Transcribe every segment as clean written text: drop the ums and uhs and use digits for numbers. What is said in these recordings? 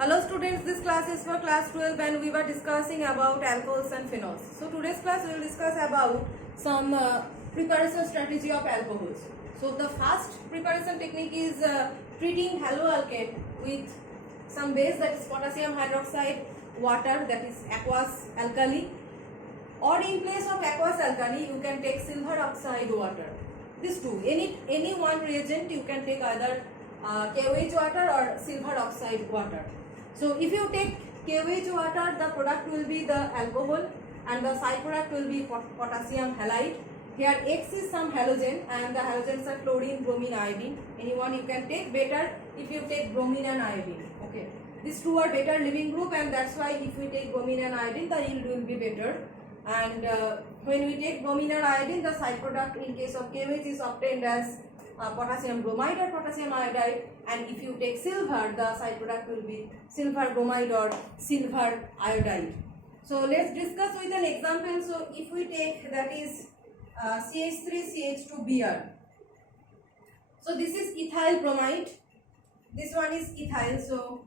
Hello students, this class is for class 12 and we were discussing about alcohols and phenols. So today's class we will discuss about some preparation strategy of alcohols. So the first preparation technique is treating haloalkane with some base, that is potassium hydroxide, water, that is aqueous alkali, or in place of aqueous alkali you can take silver oxide water. These two, any one reagent you can take either KOH water or silver oxide water. So if you take KOH water, the product will be the alcohol and the side product will be potassium halide. Here X is some halogen and the halogens are chlorine, bromine, iodine. Anyone you can take, better if you take bromine and iodine. Okay, these two are better leaving group and that's why if we take bromine and iodine the yield will be better. And when we take bromine and iodine, the side product in case of KOH is obtained as potassium bromide or potassium iodide, and if you take silver, the side product will be silver bromide or silver iodide. So let's discuss with an example. So if we take, that is CH3CH2Br. So this is ethyl bromide, this one is ethyl, so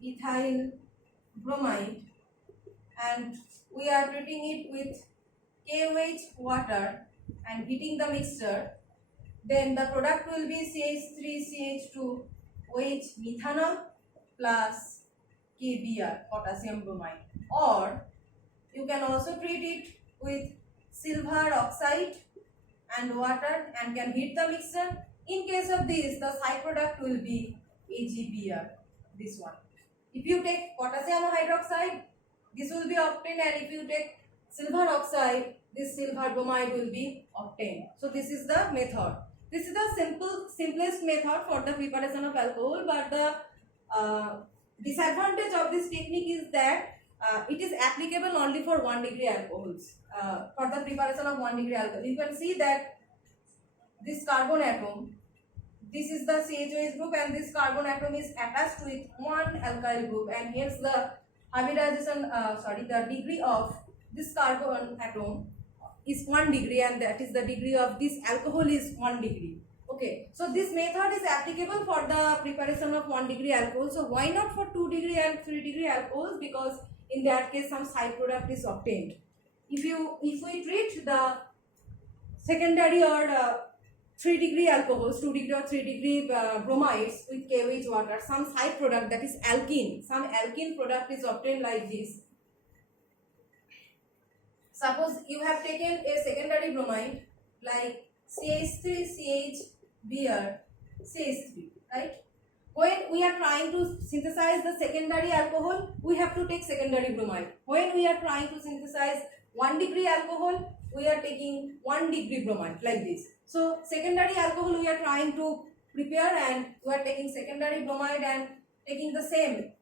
ethyl bromide, and we are treating it with KOH water and heating the mixture. Then the product will be CH3CH2OH methanol plus KBr, potassium bromide. Or you can also treat it with silver oxide and water and can heat the mixture. In case of this, the side product will be AgBr, this one. If you take potassium hydroxide, this will be obtained, and if you take silver oxide, this silver bromide will be obtained. So this is the method. This is the simplest method for the preparation of alcohol, but the disadvantage of this technique is that it is applicable only for 1 degree alcohols. For the preparation of 1 degree alcohol, you can see that this carbon atom, this is the CHOH group, and this carbon atom is attached with one alkyl group, and hence the hybridization, the degree of this carbon atom is 1 degree, and that is the degree of this alcohol is 1 degree. Okay, so this method is applicable for the preparation of 1 degree alcohol. So why not for 2 degree and 3 degree alcohols? Because in that case some side product is obtained. If we treat the secondary or 3 degree alcohols, 2 degree or 3 degree bromides with KOH water, some side product, that is alkene, some alkene product is obtained like this. Suppose you have taken a secondary bromide like CH3CH-Br, CH3, right? When we are trying to synthesize the secondary alcohol, we have to take secondary bromide. When we are trying to synthesize 1 degree alcohol, we are taking 1 degree bromide like this. So secondary alcohol we are trying to prepare, and we are taking secondary bromide and taking the same,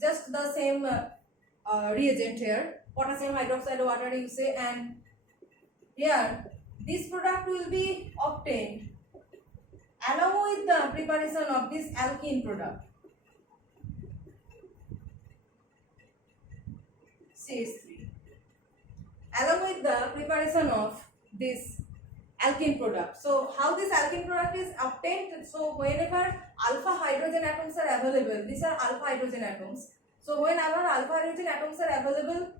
just the same reagent here, potassium hydroxide water you say, and here this product will be obtained along with the preparation of this alkene product CH3, along with the preparation of this alkene product. So how this alkene product is obtained? So whenever alpha hydrogen atoms are available, these are alpha hydrogen atoms. So whenever alpha hydrogen atoms are available,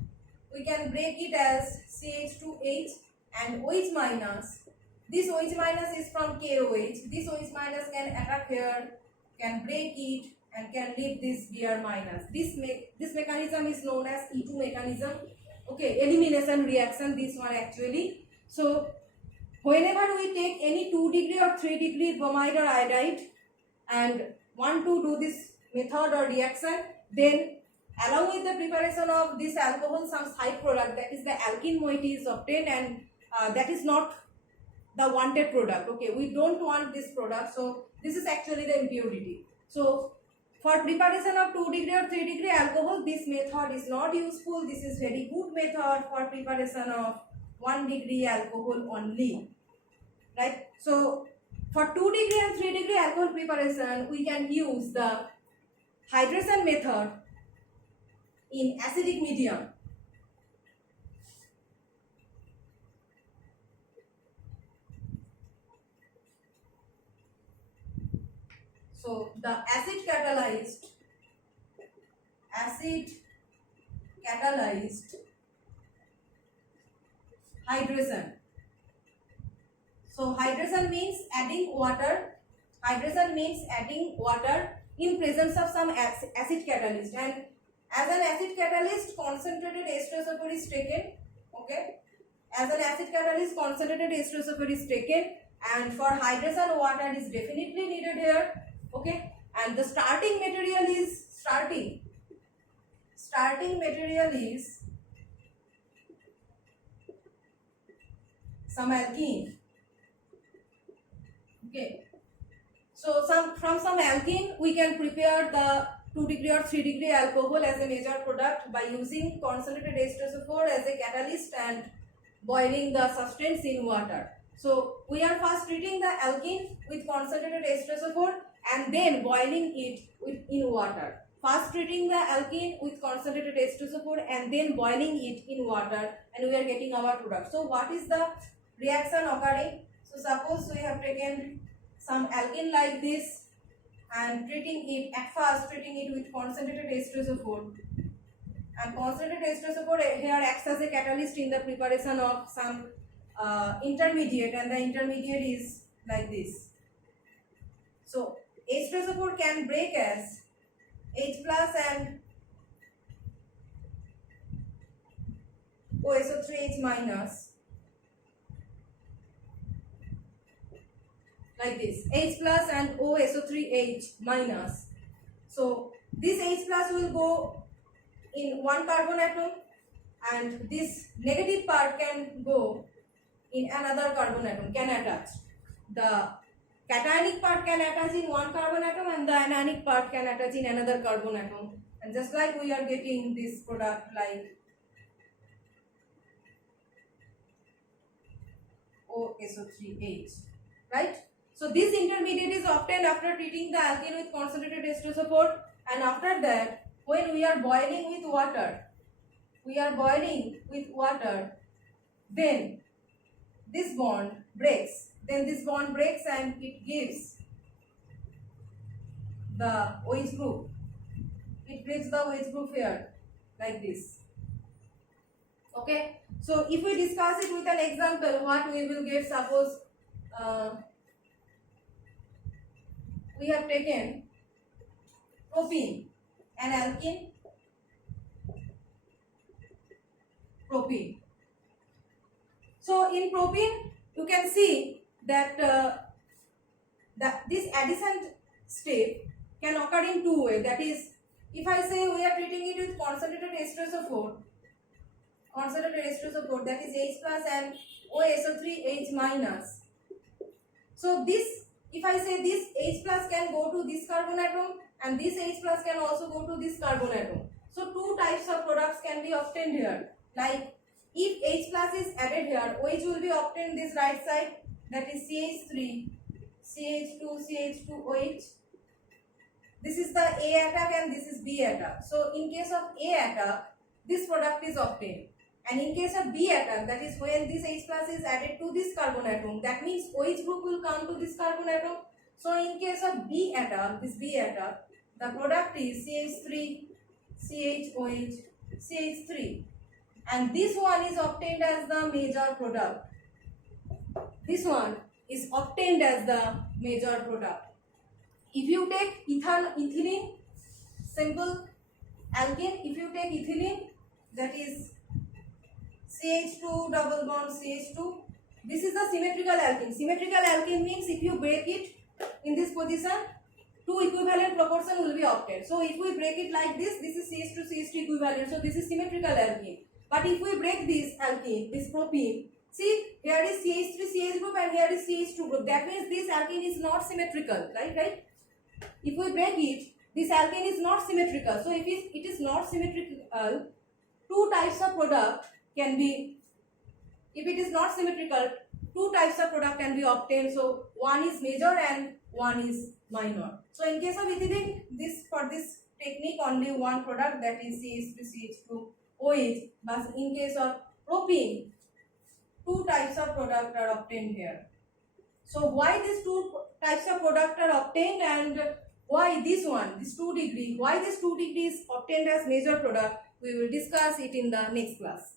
we can break it as CH2H and OH minus. This OH minus is from KOH. This OH minus can attack here, can break it, and can leave this Br minus. This mechanism is known as E2 mechanism. Okay, elimination reaction, this one actually. So whenever we take any 2 degree or 3 degree bromide or iodide and want to do this method or reaction, then along with the preparation of this alcohol, some side product, that is the alkene moiety, is obtained, and that is not the wanted product. Okay, we don't want this product, so this is actually the impurity. So for preparation of 2 degree or 3 degree alcohol, this method is not useful. This is very good method for preparation of 1 degree alcohol only, right? So for 2 degree and 3 degree alcohol preparation, we can use the hydration method in acidic medium. So the acid catalyzed acid catalyzed hydration. So hydration means adding water. Hydration means adding water in presence of some acid catalyst, and as an acid catalyst concentrated H2SO4 is taken. Okay, as an acid catalyst concentrated H2SO4 is taken, and for hydration water is definitely needed here. Okay, and the starting material is some alkene. Okay, so from some alkene we can prepare the 2 degree or 3 degree alcohol as a major product by using concentrated H2SO4 as a catalyst and boiling the substance in water. So we are first treating the alkene with concentrated H2SO4 and then boiling it in water. First treating the alkene with concentrated H2SO4 and then boiling it in water, and we are getting our product. So what is the reaction occurring? So suppose we have taken some alkene like this and treating it with concentrated H2SO4, and concentrated H2SO4 here acts as a catalyst in the preparation of some intermediate, and the intermediate is like this. So H2SO4 can break as H plus and OSO3H minus, like this, H plus and OSO3H minus. So this H plus will go in one carbon atom, and this negative part can go in another carbon atom, can attach. The cationic part can attach in one carbon atom and the anionic part can attach in another carbon atom, and just like we are getting this product like OSO3H, right? So this intermediate is obtained after treating the alkene with concentrated H2SO4, and after that when we are boiling with water, then this bond breaks. And it gives the OH group. It breaks the OH group here like this. Okay. So if we discuss it with an example, what we will get, suppose we have taken propene, an alkene, propene. So in propene you can see that this addition step can occur in two ways. That is, if I say we are treating it with concentrated H2SO4, that is H plus and OSO3H minus. So this, if I say this H plus can go to this carbon atom and this H plus can also go to this carbon atom. So two types of products can be obtained here. Like if H plus is added here, OH will be obtained this right side, that is CH3, CH2, OH. This is the A attack and this is B attack. So in case of A attack, this product is obtained. And in case of B attack, that is when this H plus is added to this carbon atom, that means OH group will come to this carbon atom. So in case of B attack, the product is CH3, CHOH, CH3. And this one is obtained as the major product. This one is obtained as the major product. If you take ethylene, simple alkene, if you take ethylene, that is CH2 double bond CH2, this is the symmetrical alkene. Symmetrical alkene means if you break it in this position, two equivalent proportion will be obtained. So if we break it like this is CH2 CH2 equivalent, so this is symmetrical alkene. But if we break this alkene, this propene, see here is CH3 CH group and here is CH2 group, that means this alkene is not symmetrical, right? If we break it, this alkene is not symmetrical. So if it is not symmetrical, two types of product can be, if it is not symmetrical, two types of product can be obtained. So one is major and one is minor. So in case of ethylene, for this technique only one product, that is CH3 CH2 OH. But in case of propene, two types of product are obtained here. So why these two types of product are obtained, and why this one, this 2 degree, why this 2 degree is obtained as major product, we will discuss it in the next class.